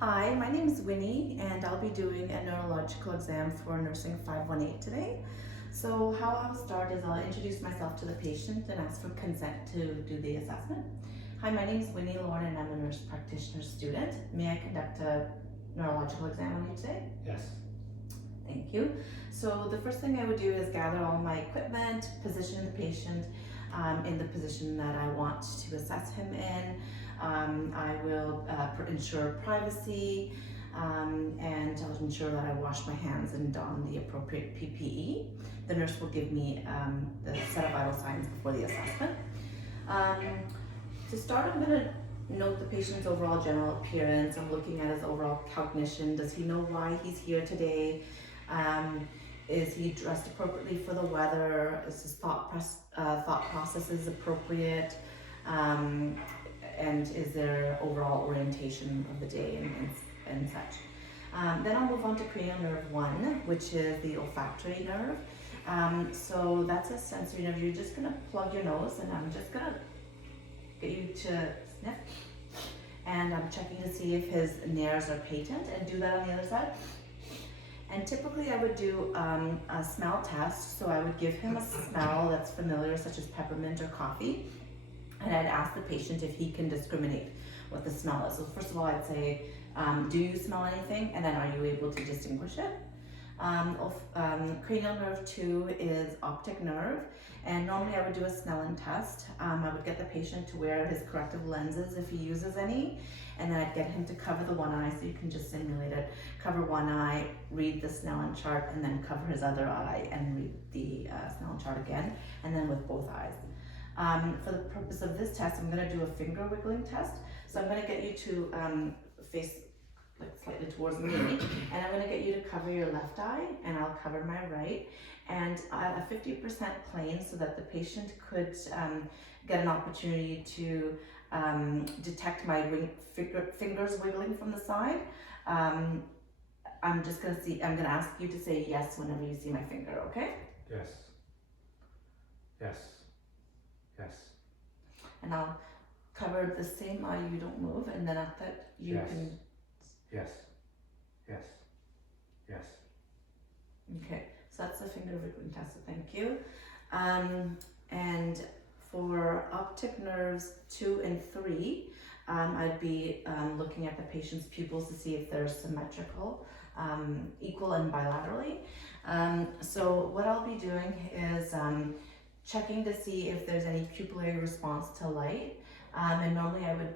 Hi, my name is Winnie and I'll be doing a neurological exam for Nursing 518 today. So how I'll start is I'll introduce myself to the patient and ask for consent to do the assessment. Hi, my name is Winnie Lorne and I'm a nurse practitioner student. May I conduct a neurological exam on you today? Yes. Thank you. So the first thing I would do is gather all my equipment, position the patient in the position that I want to assess him in. I will ensure privacy and I'll ensure that I wash my hands and don the appropriate PPE. The nurse will give me the set of vital signs before the assessment. To start, I'm going to note the patient's overall general appearance. I'm looking at his overall cognition. Does he know why he's here today? Is he dressed appropriately for the weather? Is his thought processes appropriate? And is there overall orientation of the day and such? Then I'll move on to cranial nerve 1, which is the olfactory nerve. So that's a sensory nerve. You're just gonna plug your nose and I'm just gonna get you to sniff. And I'm checking to see if his nares are patent and do that on the other side. And typically I would do a smell test. So I would give him a smell that's familiar, such as peppermint or coffee. And I'd ask the patient if he can discriminate what the smell is. So first of all, I'd say, do you smell anything? And then are you able to distinguish it? Cranial nerve 2 is optic nerve. And normally I would do a Snellen test. I would get the patient to wear his corrective lenses if he uses any. And then I'd get him to cover the one eye, so you can just simulate it. Cover one eye, read the Snellen chart, and then cover his other eye and read the Snellen chart again, and then with both eyes. For the purpose of this test, I'm going to do a finger wiggling test. So I'm going to get you to face like slightly towards me, and I'm going to get you to cover your left eye, and I'll cover my right, and a 50% plane so that the patient could get an opportunity to detect my fingers wiggling from the side. I'm going to ask you to say yes whenever you see my finger, okay? Yes. Yes. Yes. And I'll cover the same eye, you don't move, and then at that you Yes. can. Yes. Yes. Yes. Okay, so that's the finger wiggling test, so thank you. And for optic nerves 2 and 3, I'd be looking at the patient's pupils to see if they're symmetrical, equal and bilaterally. So what I'll be doing is checking to see if there's any pupillary response to light. And normally I would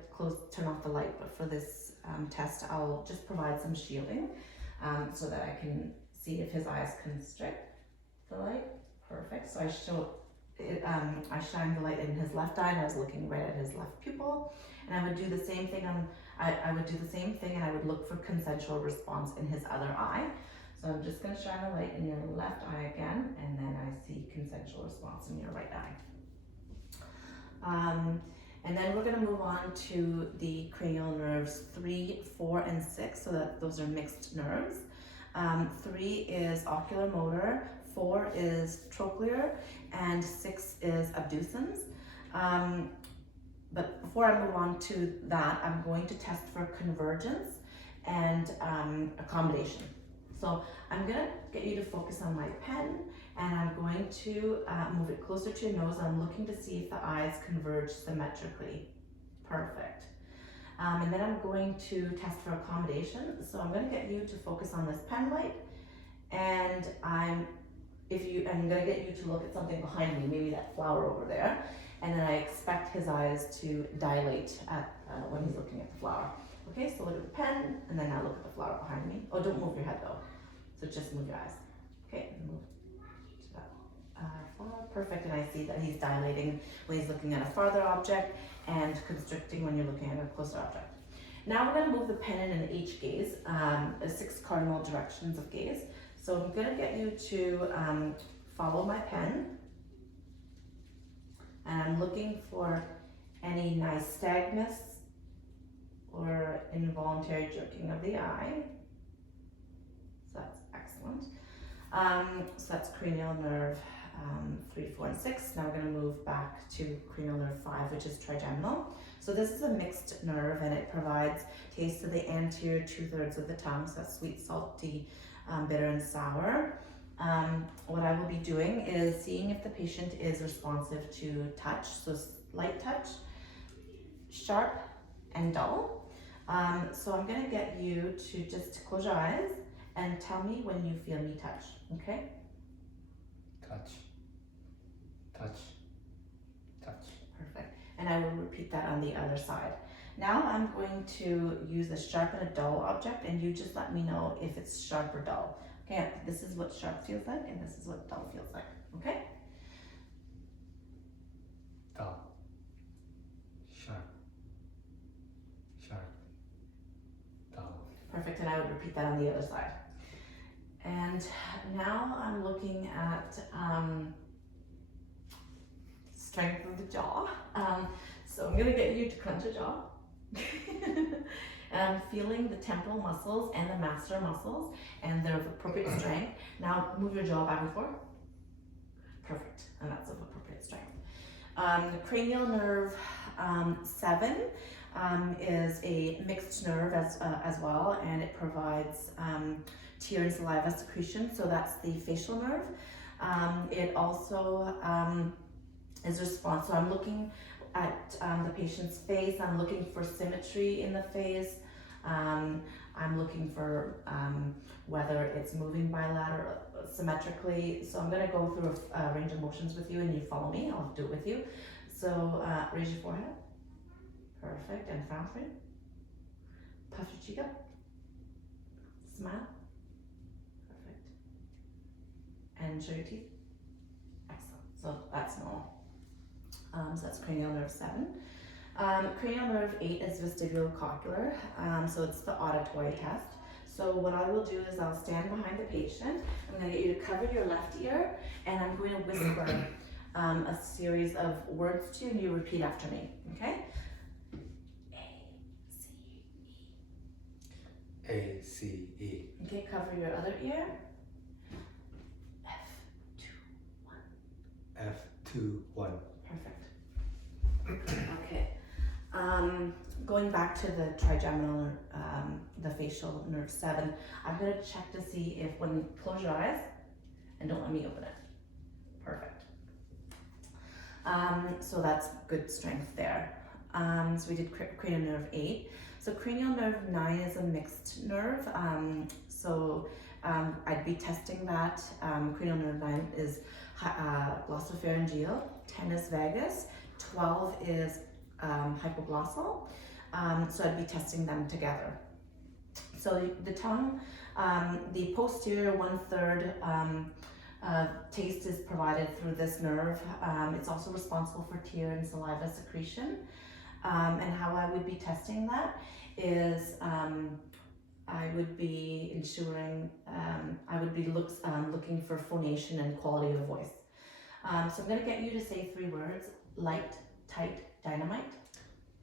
turn off the light, but for this test, I'll just provide some shielding so that I can see if his eyes constrict the light. Perfect. So I shine the light in his left eye, and I was looking right at his left pupil. And I would do the same thing I would do the same thing, and I would look for consensual response in his other eye. So I'm just going to shine the light in your left eye again, and then I see consensual response in your right eye. And then we're going to move on to the cranial nerves 3, 4, and 6, so that those are mixed nerves. 3 is ocular motor, 4 is trochlear, and 6 is abducens. But before I move on to that, I'm going to test for convergence and accommodation. So I'm going to get you to focus on my pen, and I'm going to move it closer to your nose. I'm looking to see if the eyes converge symmetrically. Perfect. And then I'm going to test for accommodation. So I'm going to get you to focus on this pen light, and I'm going to get you to look at something behind me, maybe that flower over there, and then I expect his eyes to dilate when he's looking at the flower. Okay, so look at the pen, and then now look at the flower behind me. Oh, don't move your head though. So just move your eyes. Okay, move to that flower. Perfect, and I see that he's dilating when he's looking at a farther object and constricting when you're looking at a closer object. Now we're going to move the pen in an H gaze, 6 cardinal directions of gaze. So I'm going to get you to follow my pen, and I'm looking for any nystagmus or involuntary jerking of the eye. So that's excellent. So that's cranial nerve 3, 4, and 6. Now we're going to move back to cranial nerve 5, which is trigeminal. So this is a mixed nerve, and it provides taste to the anterior 2/3 of the tongue, so that's sweet, salty, bitter, and sour. What I will be doing is seeing if the patient is responsive to touch, so light touch, sharp, and dull. So I'm going to get you to just close your eyes and tell me when you feel me touch, okay? touch, touch, touch. Perfect. And I will repeat that on the other side. Now I'm going to use a sharp and a dull object, and you just let me know if it's sharp or dull. Okay, this is what sharp feels like, and this is what dull feels like, okay? Dull, sharp, sharp, dull. Perfect, and I would repeat that on the other side. And now I'm looking at strength of the jaw. So I'm gonna get you to clench your jaw. And I'm feeling the temporal muscles and the masseter muscles and their appropriate strength. Now move your jaw back and forth. Perfect, and that's of appropriate strength. Cranial nerve 7 is a mixed nerve as well, and it provides tear and saliva secretion, so that's the facial nerve. It also is responsive. So I'm looking at the patient's face. I'm looking for symmetry in the face. I'm looking for whether it's moving bilateral, symmetrically. So I'm going to go through a range of motions with you, and you follow me. I'll do it with you. So raise your forehead. Perfect. And frown for you. Puff your cheek up. Smile. Perfect. And show your teeth. Excellent. So that's normal. So that's cranial nerve 7. Cranial nerve 8 is vestibulocochlear, so it's the auditory test. So what I will do is I'll stand behind the patient. I'm going to get you to cover your left ear, and I'm going to whisper a series of words to you, and you repeat after me, okay? A, C, E. A, C, E. Okay, cover your other ear. F, 2, 1. F, 2, 1. Perfect. Okay. Going back to the trigeminal, the facial nerve 7, I'm going to check to see if when you close your eyes, and don't let me open it. Perfect. So that's good strength there. So we did cranial nerve 8. So cranial nerve 9 is a mixed nerve. I'd be testing that. Cranial nerve 9 is glossopharyngeal, 10 is vagus, 12 is hypoglossal. So I'd be testing them together. So the tongue, the posterior 1/3 taste is provided through this nerve. It's also responsible for tear and saliva secretion. And how I would be testing that is I would be ensuring, I would be looking for phonation and quality of voice. So I'm going to get you to say 3 words: light, tight, dynamite.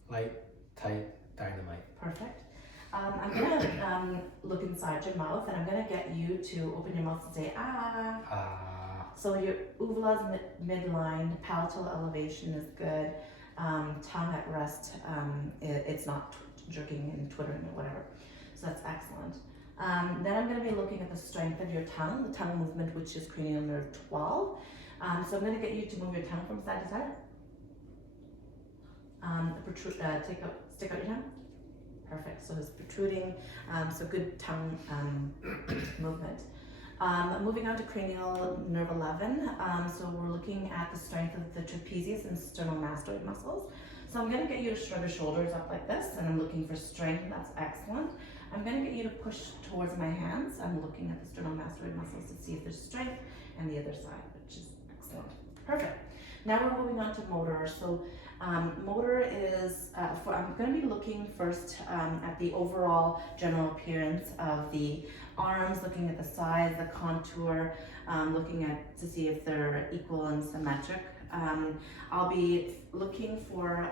Light, tight, dynamite. Perfect. I'm going to look inside your mouth, and I'm going to get you to open your mouth and say ah. Ah. So your uvula's midline, palatal elevation is good. Tongue at rest, it's not jerking and twittering or whatever. So that's excellent. Then I'm going to be looking at the strength of your tongue, the tongue movement, which is cranial nerve 12. So I'm going to get you to move your tongue from side to side. Stick out your tongue. Perfect. So it's protruding. So good tongue movement. Moving on to cranial nerve 11. So we're looking at the strength of the trapezius and sternomastoid muscles. So I'm going to get you to shrug your shoulders up like this, and I'm looking for strength. That's excellent. I'm going to get you to push towards my hands. I'm looking at the sternomastoid muscles to see if there's strength, and the other side, which is excellent. Perfect. Now we're moving on to motor. So motor is, I'm going to be looking first at the overall general appearance of the arms, looking at the size, the contour, looking at to see if they're equal and symmetric. I'll be looking for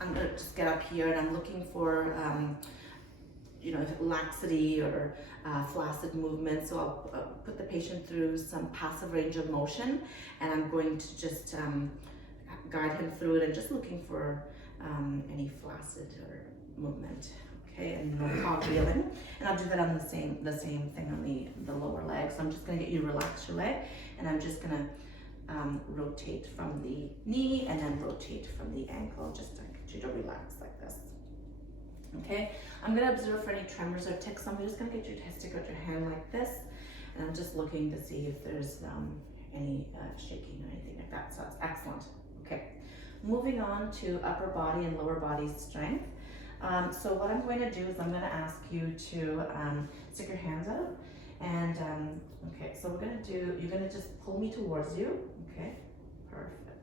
I'm going to just get up here, and I'm looking for laxity or flaccid movement. So I'll put the patient through some passive range of motion, and I'm going to just guide him through it and just looking for any flaccid or movement. Okay, and no palm feeling. And I'll do that on the same thing on the lower leg. So I'm just gonna get you to relax your leg, and I'm just gonna rotate from the knee and then rotate from the ankle, just to get you to relax like this. Okay, I'm gonna observe for any tremors or tics. So I'm just gonna get you to stick out your hand like this, and I'm just looking to see if there's any shaking or anything like that. So that's excellent. Okay, moving on to upper body and lower body strength. So what I'm going to do is I'm going to ask you to stick your hands out, and okay, so you're going to just pull me towards you. Okay, perfect.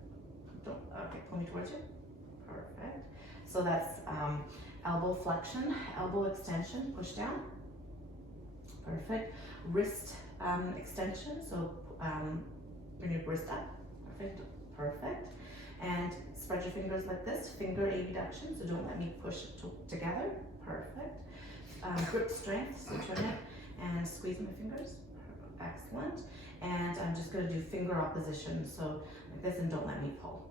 Okay, pull me towards you. Perfect. So that's elbow flexion, elbow extension, push down. Perfect. Wrist extension, so bring your wrist up. Perfect. Perfect. And spread your fingers like this, finger abduction, so don't let me push together. Perfect. Grip strength, so turn it and squeeze my fingers. Excellent. And I'm just going to do finger opposition, so like this, and don't let me pull.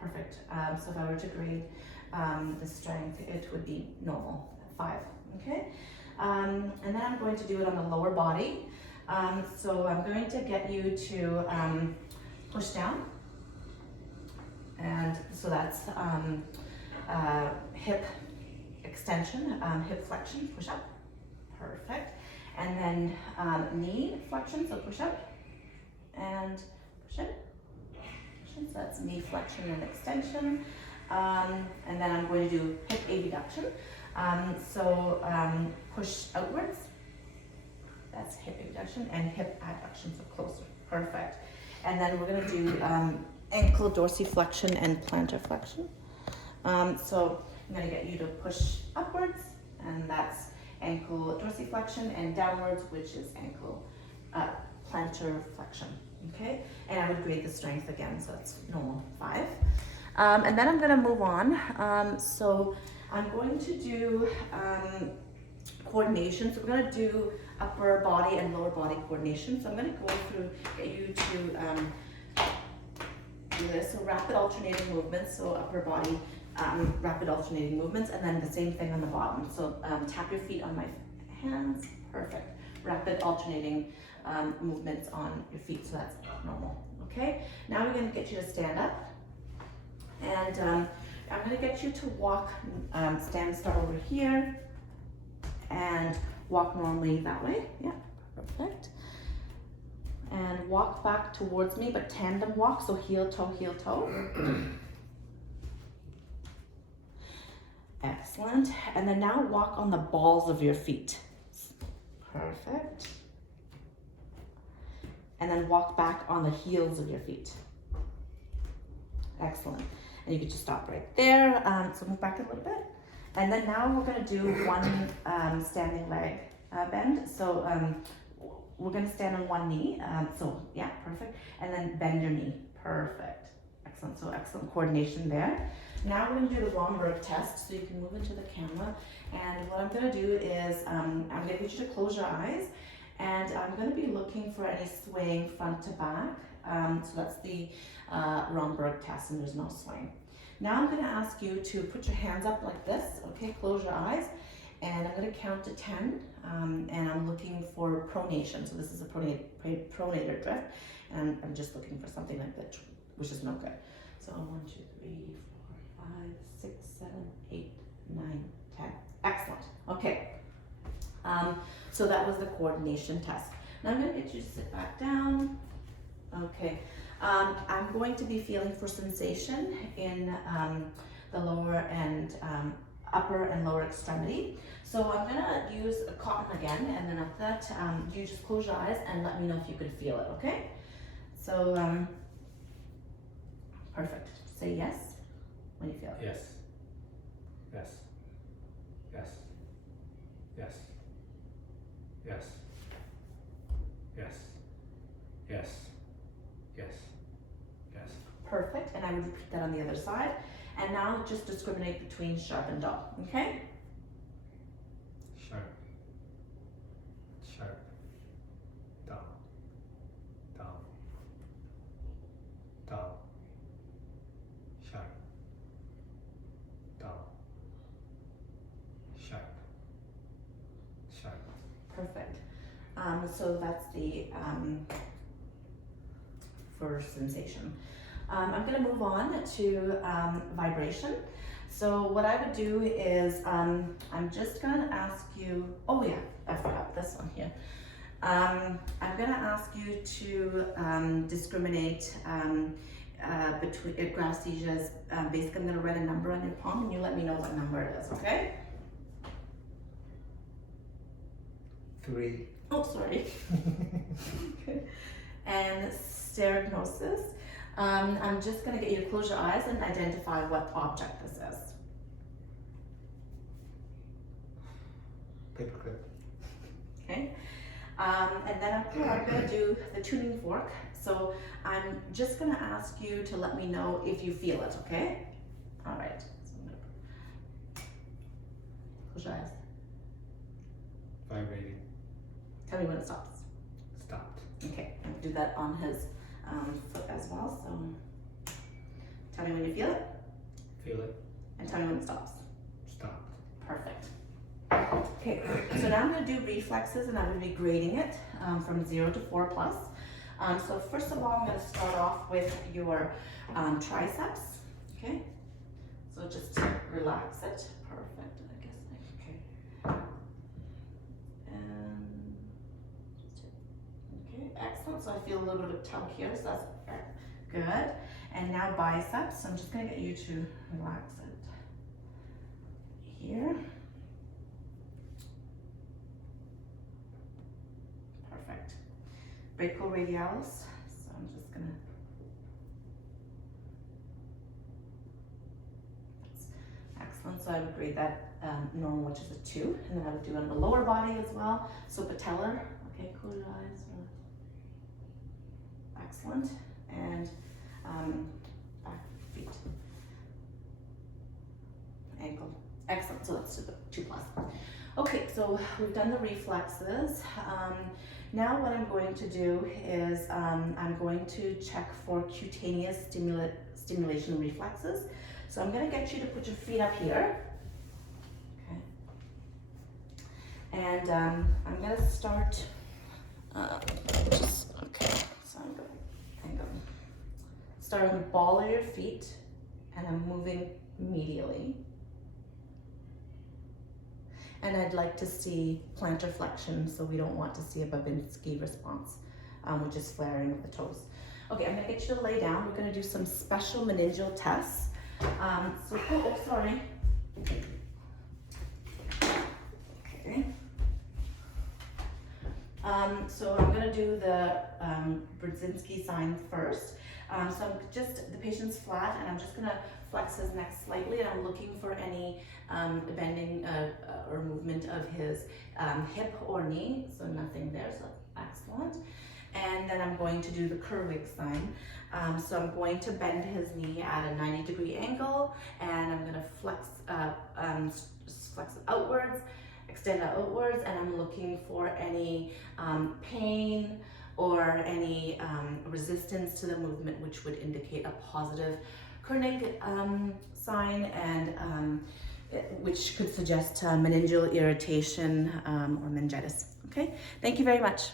Perfect. So if I were to grade the strength, it would be normal, 5. Okay. And then I'm going to do it on the lower body. So I'm going to get you to push down. And so that's hip extension, hip flexion, push up. Perfect. And then knee flexion, so push up and push in. So that's knee flexion and extension. And then I'm going to do hip abduction. Push outwards. That's hip abduction, and hip adduction, so closer. Perfect. And then we're going to do ankle dorsiflexion and plantar flexion. So I'm going to get you to push upwards, and that's ankle dorsiflexion, and downwards, which is ankle plantar flexion. Okay, and I would grade the strength again, so it's normal, 5. And then I'm going to move on. So I'm going to do coordination. So we're going to do upper body and lower body coordination. So I'm going to go through, get you to do this. So rapid alternating movements. So upper body, rapid alternating movements, and then the same thing on the bottom. So tap your feet on my hands. Perfect. Rapid alternating movements on your feet. So that's normal. Okay. Now we're going to get you to stand up. And I'm going to get you to walk, start over here, and walk normally that way. Yeah, perfect. And walk back towards me, but tandem walk, so heel, toe, heel, toe. Excellent. And then now walk on the balls of your feet. Perfect. And then walk back on the heels of your feet. Excellent. And you can just stop right there. So move back a little bit. And then now we're going to do one standing leg bend. So we're going to stand on one knee. So yeah, perfect. And then bend your knee. Perfect. Excellent. So excellent coordination there. Now we're going to do the Romberg test. So you can move into the camera. And what I'm going to do is I'm going to get you to close your eyes. And I'm going to be looking for any swaying front to back. So that's the Romberg test, and there's no swing. Now I'm going to ask you to put your hands up like this, okay? Close your eyes, and I'm going to count to 10, and I'm looking for pronation. So this is a pronator drift, and I'm just looking for something like that, which is no good. So 1, 2, 3, 4, 5, 6, 7, 8, 9, 10. Excellent. Okay. So that was the coordination test. Now I'm going to get you to sit back down. Okay. I'm going to be feeling for sensation in the lower and upper and lower extremity. So I'm going to use a cotton again, and then after that, you just close your eyes and let me know if you can feel it, okay? So, perfect. Say yes when you feel it. Yes. Yes. Yes. Yes. Yes. Yes. Yes. Yes. Yes. Perfect. And I would repeat that on the other side. And now just discriminate between sharp and dull. Okay? sharp, sharp, down, down, down, sharp, down, sharp, sharp. Perfect. So that's the first sensation. I'm going to move on to vibration. So what I would do is I'm just going to ask you, oh yeah, I forgot this one here. I'm going to ask you to discriminate between graphesthesias. Basically, I'm going to write a number on your palm and you let me know what number it is, okay? 3. Oh, sorry. And stereognosis. I'm just going to get you to close your eyes and identify what object this is. Paperclip. Okay. And then I'm going to do the tuning fork. So I'm just going to ask you to let me know if you feel it, okay? All right. So I'm gonna close your eyes. Vibrating. Tell me when it stops. Stopped. Okay, I'll do that on his foot as well. So tell me when you feel it. Feel it. And tell me when it stops. Stopped. Perfect. Okay, so now I'm going to do reflexes and I'm going to be grading it from 0 to 4 plus. So first of all, I'm going to start off with your triceps. Okay, so just relax it. Perfect, I guess. Okay. And okay, excellent. So I feel a little bit of tug here, so that's good. And now biceps. So I'm just going to get you to relax it here. Perfect. Brachioradialis. So I'm just gonna. That's excellent. So I would grade that normal, which is a 2, and then I would do on the lower body as well. So patellar. Okay, close your eyes. Excellent. And back feet. Ankle. Excellent. So that's 2 plus. Okay, so we've done the reflexes. Now what I'm going to do is I'm going to check for cutaneous stimulation reflexes. So I'm going to get you to put your feet up here. Okay. And I'm going to start, okay, so I'm going to start on the ball of your feet and I'm moving medially. And I'd like to see plantar flexion, so we don't want to see a Babinski response, which is flaring of the toes. Okay, I'm gonna get you to lay down. We're gonna do some special meningeal tests. Sorry. Okay. So I'm gonna do the Brzezinski sign first. So I'm just, the patient's flat and I'm just gonna flex his neck slightly and I'm looking for any bending or movement of his hip or knee. So nothing there, so excellent. And then I'm going to do the Kerwig sign. So I'm going to bend his knee at a 90-degree angle and I'm gonna flex it outwards, extend it outwards, and I'm looking for any pain or any resistance to the movement, which would indicate a positive Kernig sign and which could suggest meningeal irritation or meningitis. Okay, thank you very much.